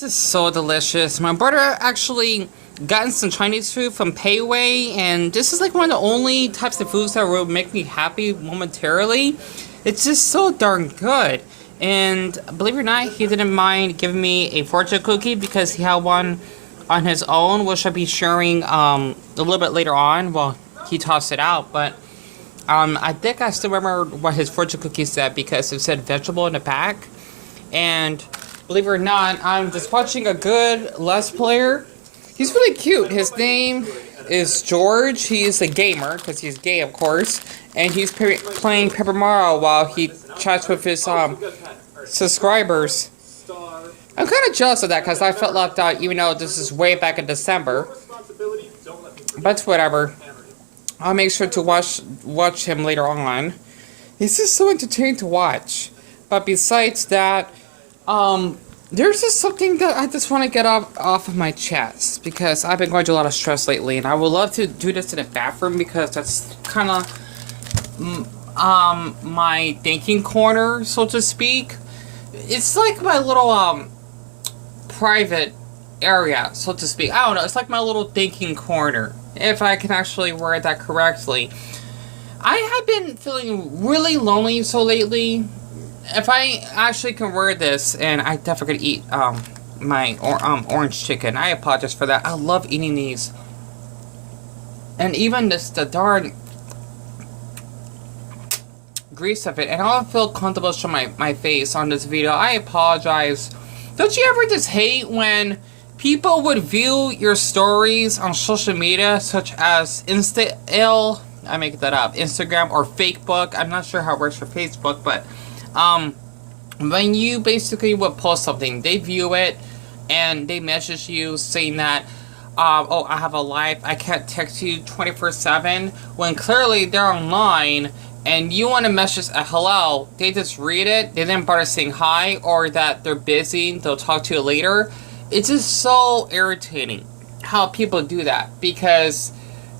This is so delicious. My brother actually gotten some Chinese food from Payway, and this is like one of the only types of foods that will make me happy momentarily. It's just so darn good. And believe it or not, he didn't mind giving me a fortune cookie because he had one on his own, which I'll be sharing a little bit later on. Well, he tossed it out, but I think I still remember what his fortune cookie said because it said vegetable in the back. And believe it or not, I'm just watching a good Let's Player. He's really cute. His name is George. He's a gamer, because he's gay, of course. And he's playing Paper Mario while he chats with his subscribers. I'm kind of jealous of that, because I felt left out, even though this is way back in December. But whatever. I'll make sure to watch him later on. He's just so entertaining to watch. But besides that, there's just something that I just want to get off of my chest, because I've been going through a lot of stress lately, and I would love to do this in the bathroom, because that's kind of my thinking corner, so to speak. It's like my little private area, so to speak. I don't know, it's like my little thinking corner, if I can actually word that correctly. I have been feeling really lonely so lately. If I actually can word this, and I definitely could eat my orange chicken. I apologize for that. I love eating these. And even the darn grease of it. And I don't feel comfortable showing my face on this video. I apologize. Don't you ever just hate when people would view your stories on social media, such as I make that up, Instagram or Facebook? I'm not sure how it works for Facebook, but when you basically would post something, they view it and they message you saying that, oh, I have a life, I can't text you 24/7, when clearly they're online and you want to message a hello, they just read it, they didn't bother saying hi, or that they're busy, they'll talk to you later. It's just so irritating how people do that, because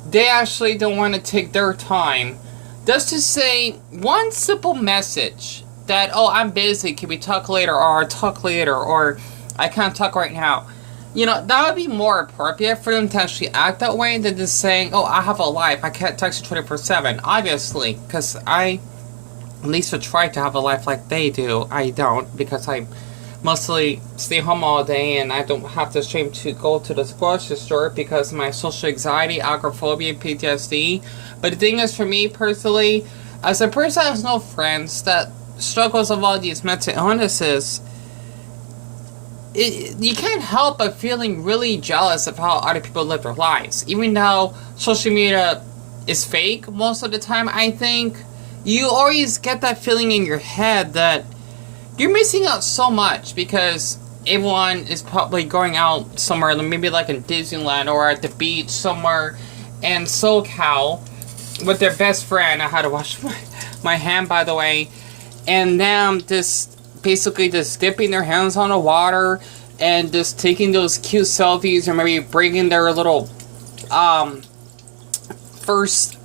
they actually don't want to take their time just to say one simple message that, oh, I'm busy, can we talk later, or I'll talk later, or I can't talk right now. You know, that would be more appropriate for them to actually act that way than just saying, oh, I have a life, I can't text you 24/7. Obviously, because I at least would try to have a life like they do. I don't, because I mostly stay home all day and I don't have the shame to go to the grocery store because of my social anxiety, agoraphobia, PTSD. But the thing is, for me personally, as a person that has no friends, that struggles with all these mental illnesses, you can't help but feeling really jealous of how other people live their lives. Even though social media is fake most of the time, I think you always get that feeling in your head that you're missing out so much, because everyone is probably going out somewhere, maybe like in Disneyland or at the beach somewhere in SoCal with their best friend. I had to wash my hand, by the way. And them just basically just dipping their hands on the water and just taking those cute selfies, or maybe bringing their little first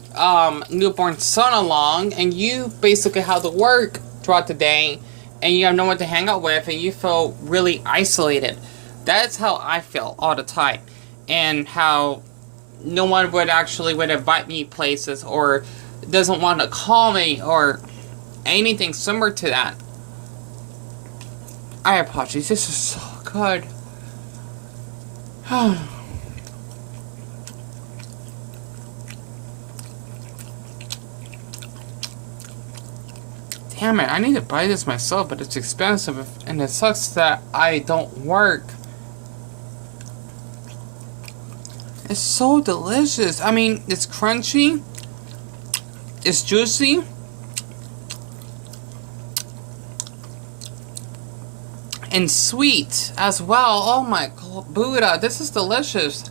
newborn son along, and you basically have to work throughout the day and you have no one to hang out with and you feel really isolated. That's how I feel all the time, and how no one would invite me places, or doesn't want to call me, or anything similar to that. I apologize. This is so good. Damn it, I need to buy this myself, but it's expensive, and it sucks that I don't work. It's so delicious. I mean, it's crunchy, it's juicy, and sweet as well. Oh my Buddha, this is delicious.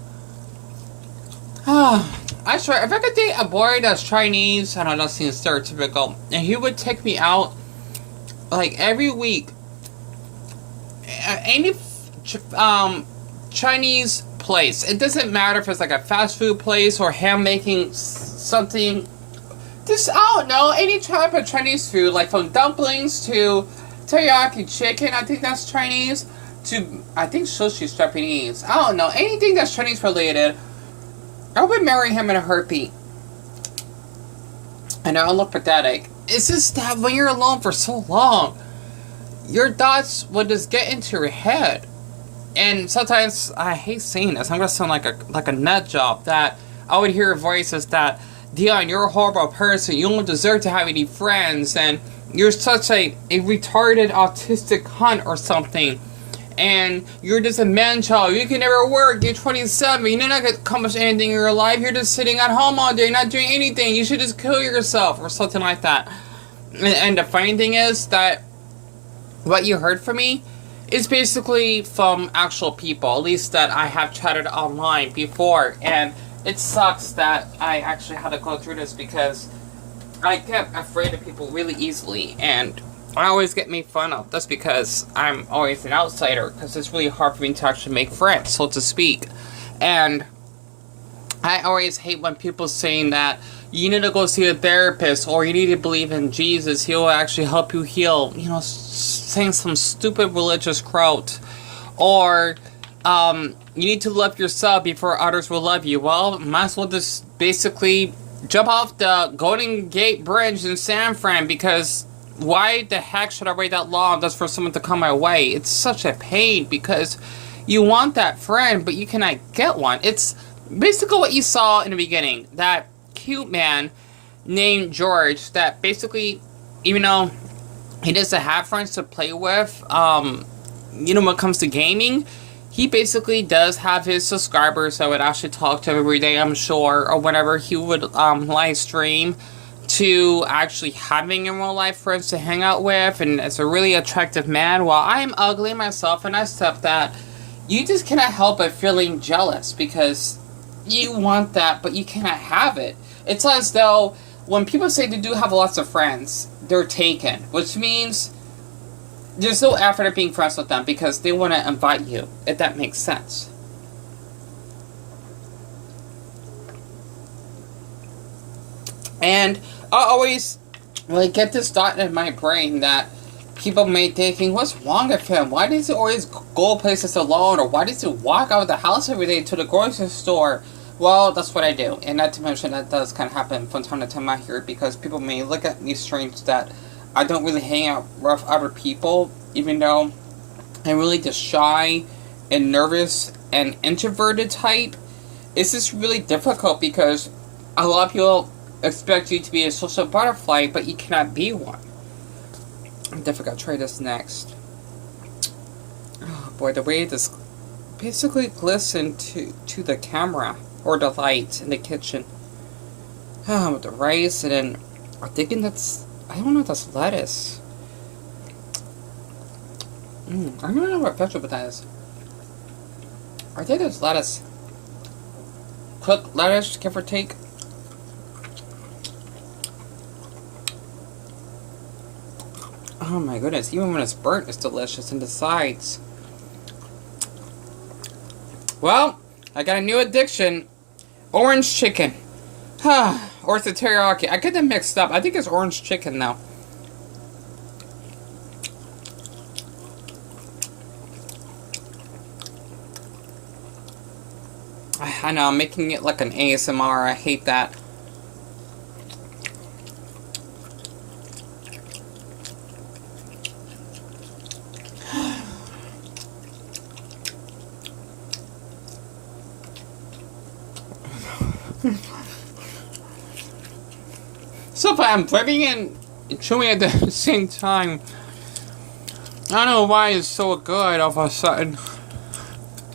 I swear, if I could date a boy that's Chinese, I know that seems stereotypical, and he would take me out like every week, any Chinese place. It doesn't matter if it's like a fast food place or ham making something. Just, I don't know, any type of Chinese food, like from dumplings to teriyaki chicken, I think that's Chinese, I think sushi's Japanese. I don't know. Anything that's Chinese related, I would marry him in a heartbeat. I know I look pathetic. It's just that when you're alone for so long, your thoughts will just get into your head. And sometimes, I hate saying this, I'm gonna sound like a nut job, that I would hear voices that, Deon, you're a horrible person, you don't deserve to have any friends, and you're such a retarded autistic cunt or something. And you're just a man child. You can never work. You're 27. You're not going to accomplish anything in your life. You're just sitting at home all day, not doing anything. You should just kill yourself or something like that. And the funny thing is that what you heard from me is basically from actual people, at least that I have chatted online before. And it sucks that I actually had to go through this because I get afraid of people really easily. And I always get made fun of. That's because I'm always an outsider, because it's really hard for me to actually make friends, so to speak. And I always hate when people saying that you need to go see a therapist, or you need to believe in Jesus, he'll actually help you heal. You know, saying some stupid religious quote. Or, you need to love yourself before others will love you. Well, might as well just basically jump off the Golden Gate Bridge in San Fran, because why the heck should I wait that long just for someone to come my way? It's such a pain, because you want that friend, but you cannot get one. It's basically what you saw in the beginning. That cute man named George that basically, even though he doesn't have friends to play with, you know, when it comes to gaming, he basically does have his subscribers that would actually talk to him every day, I'm sure, or whenever he would live stream, to actually having in real life friends to hang out with, and as a really attractive man. While I am ugly myself and I accept that, you just cannot help but feeling jealous, because you want that, but you cannot have it. It's as though when people say they do have lots of friends, they're taken, which means there's no effort at being friends with them, because they want to invite you, if that makes sense. And I always get this thought in my brain that people may thinking, what's wrong with him? Why does he always go places alone? Or why does he walk out of the house every day to the grocery store? Well, that's what I do. And not to mention that does kind of happen from time to time out here, because people may look at me strange that I don't really hang out with other people, even though I'm really just shy and nervous and introverted type. It's just really difficult, because a lot of people expect you to be a social butterfly, but you cannot be one. I'm definitely gonna try this next. Oh boy, the way this basically glistened to the camera, or the light in the kitchen. With the rice, and then I'm thinking that's, I don't know if that's lettuce. I don't know what vegetable that is. I think it's lettuce. Cooked lettuce, give or take. Oh my goodness, even when it's burnt, it's delicious, and the sides. Well, I got a new addiction. Orange chicken. Or it's the teriyaki. I get them mixed up. I think it's orange chicken now. I know, I'm making it like an ASMR. I hate that. So if I'm breathing and chewing at the same time, I don't know why it's so good all of a sudden.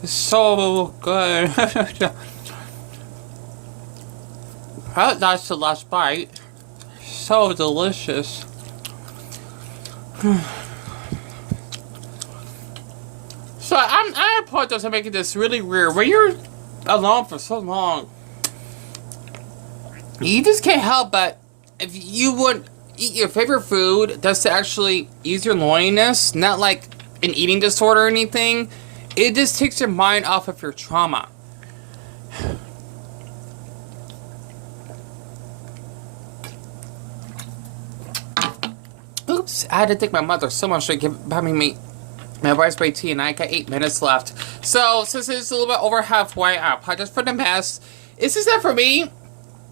It's so good. Well, that's the last bite. So delicious. So I apologize for making this really weird. When you're alone for so long, you just can't help but, if you would eat your favorite food, that's to actually ease your loneliness, not like an eating disorder or anything. It just takes your mind off of your trauma. Oops, I had to thank my mother so much for having me My wife's by tea, and I got 8 minutes left. So, since it's a little bit over halfway, I apologize for the mess. It's just that for me,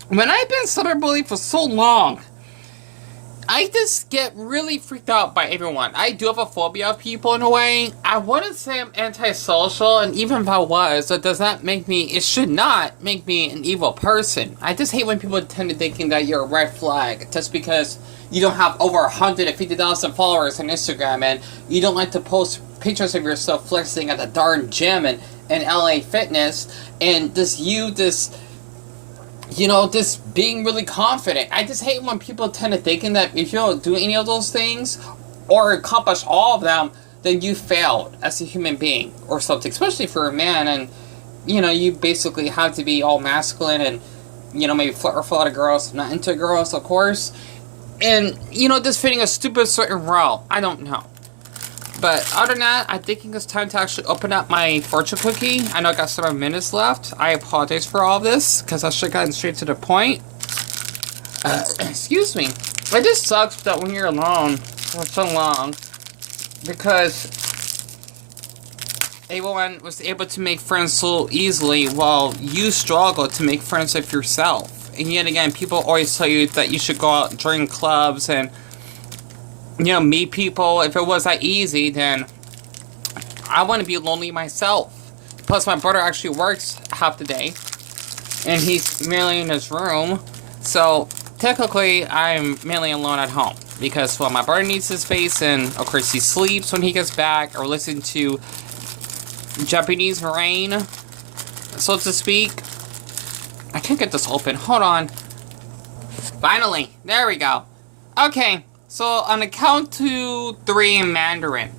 when I've been cyberbullied for so long, I just get really freaked out by everyone. I do have a phobia of people in a way. I wouldn't say I'm antisocial, and even if I was, it does not make me, it should not make me an evil person. I just hate when people tend to thinking that you're a red flag just because you don't have over 150,000 followers on Instagram and you don't like to post pictures of yourself flexing at the darn gym in LA Fitness and just being really confident. I just hate when people tend to thinking that if you don't do any of those things or accomplish all of them, then you failed as a human being or something, especially for a man. And, you basically have to be all masculine and, maybe flirt with a lot of girls, not into girls, of course. And, just fitting a stupid certain role. I don't know. But other than that, I think it's time to actually open up my fortune cookie. I know I got 7 minutes left. I apologize for all this, because I should have gotten straight to the point. Excuse me. It just sucks that when you're alone for so long, because everyone was able to make friends so easily while you struggle to make friends with yourself. And yet again, people always tell you that you should go out and join clubs and meet people. If it was that easy, then I want to be lonely myself. Plus, my brother actually works half the day, and he's mainly in his room. So, technically, I'm mainly alone at home. Because, well, my brother needs his space, and, of course, he sleeps when he gets back, or listens to Japanese rain, so to speak. I can't get this open. Hold on. Finally. There we go. Okay. So, on the count to 3 in Mandarin.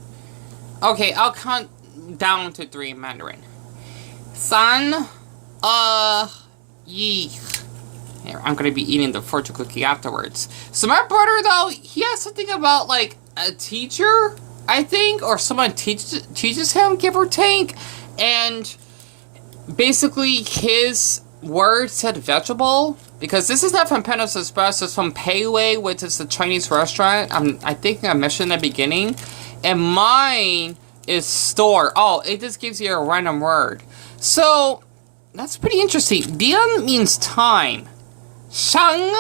Okay, I'll count down to 3 in Mandarin. San, yi. Here, I'm gonna be eating the fortune cookie afterwards. So my brother, though, he has something about, like, a teacher, I think, or someone teaches him, give or take, and basically his word said vegetable, because this is not from Panos Express, it's from Pei Wei, which is the Chinese restaurant. I think I mentioned in the beginning. And mine is store. Oh, it just gives you a random word. So, that's pretty interesting. Deon means time. Shang?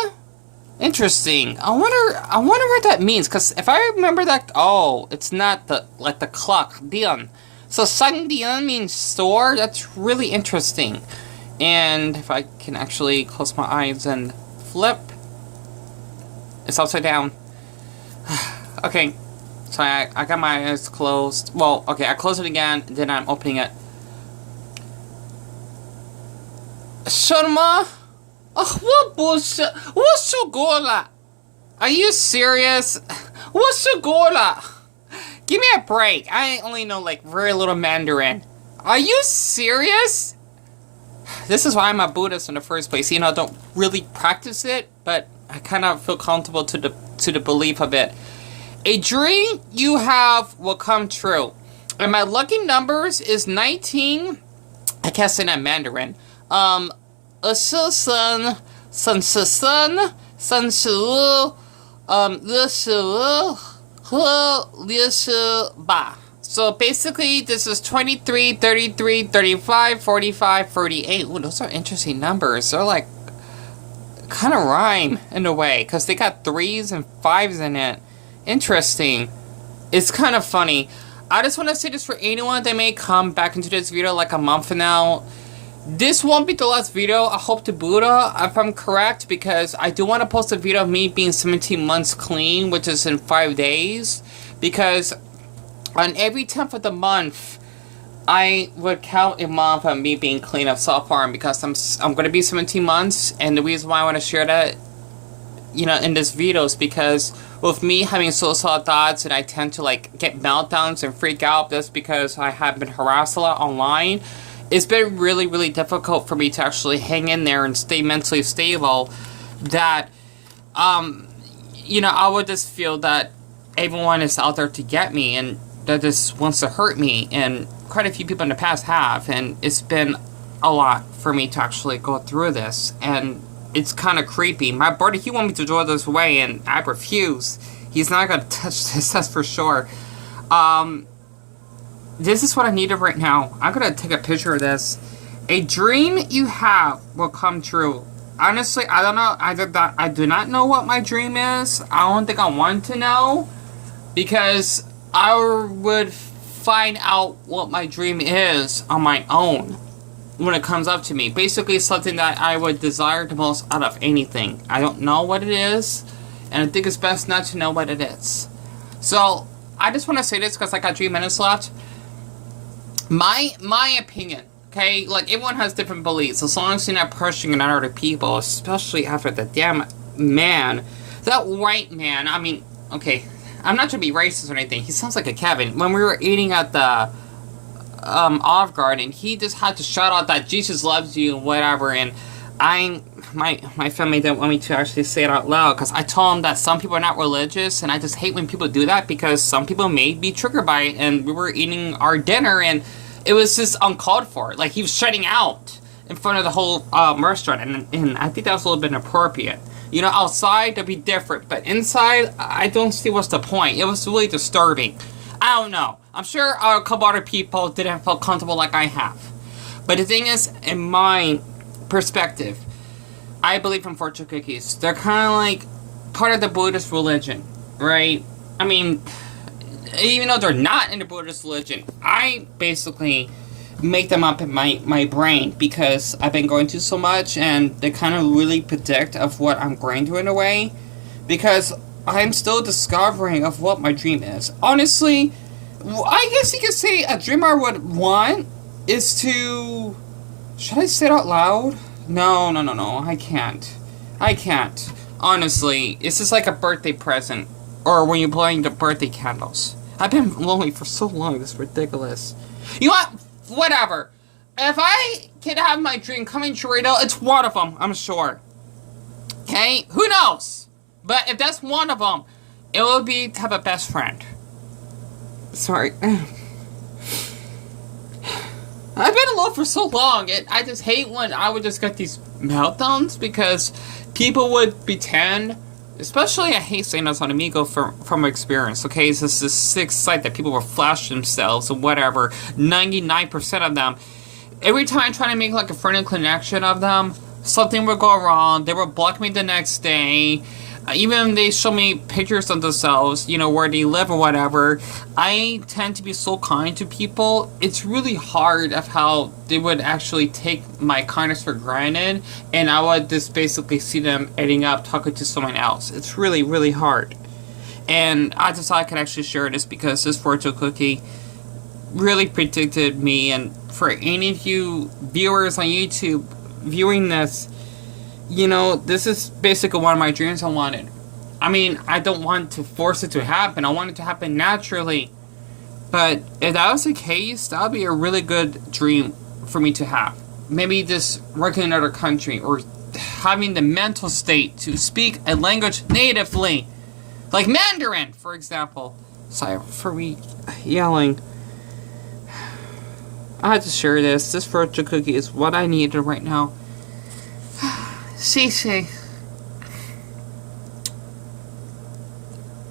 Interesting. I wonder what that means, because if I remember that, it's not the clock, Deon. So, Shang Deon means store? That's really interesting. And if I can actually close my eyes and flip, it's upside down. Okay, so I got my eyes closed. Well, okay, I close it again, then I'm opening it. Sharma? What bullshit? What's your gola? Are you serious? What's your gola? Give me a break. I only know, like, very little Mandarin. Are you serious? This is why I'm a Buddhist in the first place. I don't really practice it, but I kind of feel comfortable to the belief of it. A dream you have will come true. And my lucky numbers is 19. I can't say that in Mandarin. 23, 33, 34, 68. So basically, this is 23, 33, 35, 45, 48. Ooh, those are interesting numbers. They're like, kind of rhyme in a way, because they got 3s and 5s in it. Interesting. It's kind of funny. I just want to say this for anyone that may come back into this video like a month from now. This won't be the last video, I hope to Buddha, if I'm correct, because I do want to post a video of me being 17 months clean, which is in 5 days, because on every 10th of the month, I would count a month of me being clean of self-harm, because I'm going to be 17 months, and the reason why I want to share that, in this video is because with me having suicidal thoughts and I tend to, like, get meltdowns and freak out just because I have been harassed a lot online, it's been really, really difficult for me to actually hang in there and stay mentally stable, that, I would just feel that everyone is out there to get me, and that just wants to hurt me, and quite a few people in the past have, and it's been a lot for me to actually go through this, and it's kind of creepy. My brother, he wanted me to go this way, and I refuse. He's not going to touch this, that's for sure. this is what I needed right now. I'm gonna take a picture of this. A dream you have will come true. Honestly, I don't know. I do not know what my dream is. I don't think I want to know, because I would find out what my dream is on my own when it comes up to me. Basically, something that I would desire the most out of anything. I don't know what it is, and I think it's best not to know what it is. So, I just want to say this because I got 3 minutes left. My opinion, okay? Like, everyone has different beliefs. As long as you're not pushing it on other people, especially after the damn man. That white man, I mean, okay, I'm not trying to be racist or anything. He sounds like a Kevin. When we were eating at the Olive Garden, he just had to shout out that Jesus loves you and whatever, and my family didn't want me to actually say it out loud, because I told him that some people are not religious, and I just hate when people do that, because some people may be triggered by it, and we were eating our dinner, and it was just uncalled for. Like, he was shutting out in front of the whole restaurant, and I think that was a little bit inappropriate. You know, outside, that'd be different, but inside, I don't see what's the point. It was really disturbing. I don't know. I'm sure a couple other people didn't feel comfortable like I have. But the thing is, in my perspective, I believe in fortune cookies. They're kind of like part of the Buddhist religion, right? I mean, even though they're not in the Buddhist religion, I basically make them up in my brain, because I've been going through so much, and they kind of really predict of what I'm going through in a way, because I'm still discovering of what my dream is. Honestly, I guess you could say a dream I would want is to... Should I say it out loud? No, I can't. Honestly, it's just like a birthday present, or when you're blowing the birthday candles. I've been lonely for so long, it's ridiculous. You know what? Whatever. If I could have my dream coming true right now, it's one of them, I'm sure. Okay? Who knows? But if that's one of them, it will be to have a best friend. Sorry. I've been alone for so long, and I just hate when I would just get these meltdowns, because people would pretend, especially I hate saying this on Amigo from experience, okay? It's just this sick sight that people will flash themselves and whatever. 99% of them, every time I try to make like a friendly connection of them, something would go wrong. They would block me the next day. Even they show me pictures of themselves, you know, where they live or whatever. I tend to be so kind to people. It's really hard of how they would actually take my kindness for granted, and I would just basically see them ending up talking to someone else. It's really, really hard. And I just thought I could actually share this, because this fortune cookie really predicted me. And for any of you viewers on YouTube viewing this, you know, this is basically one of my dreams I wanted. I mean, I don't want to force it to happen. I want it to happen naturally. But if that was the case, that would be a really good dream for me to have. Maybe just working in another country, or having the mental state to speak a language natively. Like Mandarin, for example. Sorry for me yelling. I had to share this. This fortune cookie is what I needed right now. 谢谢。